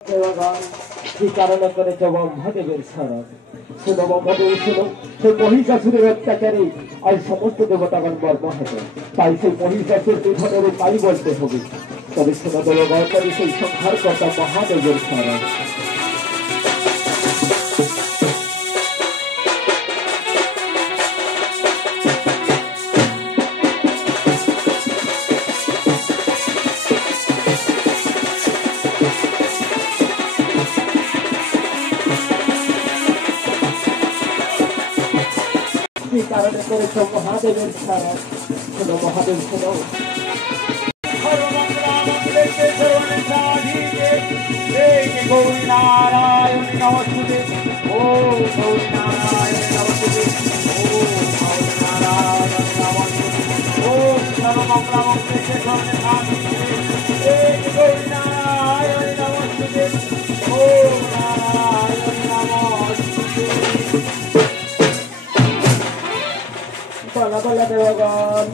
দেবগণ কি কারণে করেছে ব্রহ্মদেবের স্মরণ। শুনো ব্রহ্মদেব, শুনো, সেই মহিষাসুরের অত্যাচারে আজ সমস্ত দেবতাগণ বর্ম হবে, তাই সেই মহিষাসুর নিধনের উপায় বলতে হবে। তবে শুনো দেবগণ, তবে সেই সংহার কর্তা মহাদেবের স্মরণ। কি কারণে করেছ মহাদেবের স্মরণ। শুনো মহাদেব, শুনো। নারায়ণ নমস্তে, ও গৌরী নারায়ণ নমস্তে, ও গৌরী নারায়ণ নমস্তে, ও সর্বমঙ্গলমঙ্গলে কেশবনে সাধিকে, গৌরী নারায়ণ নমস্তে, ও নারায়ণ নমস্তে। বলা বলা দেবগণ।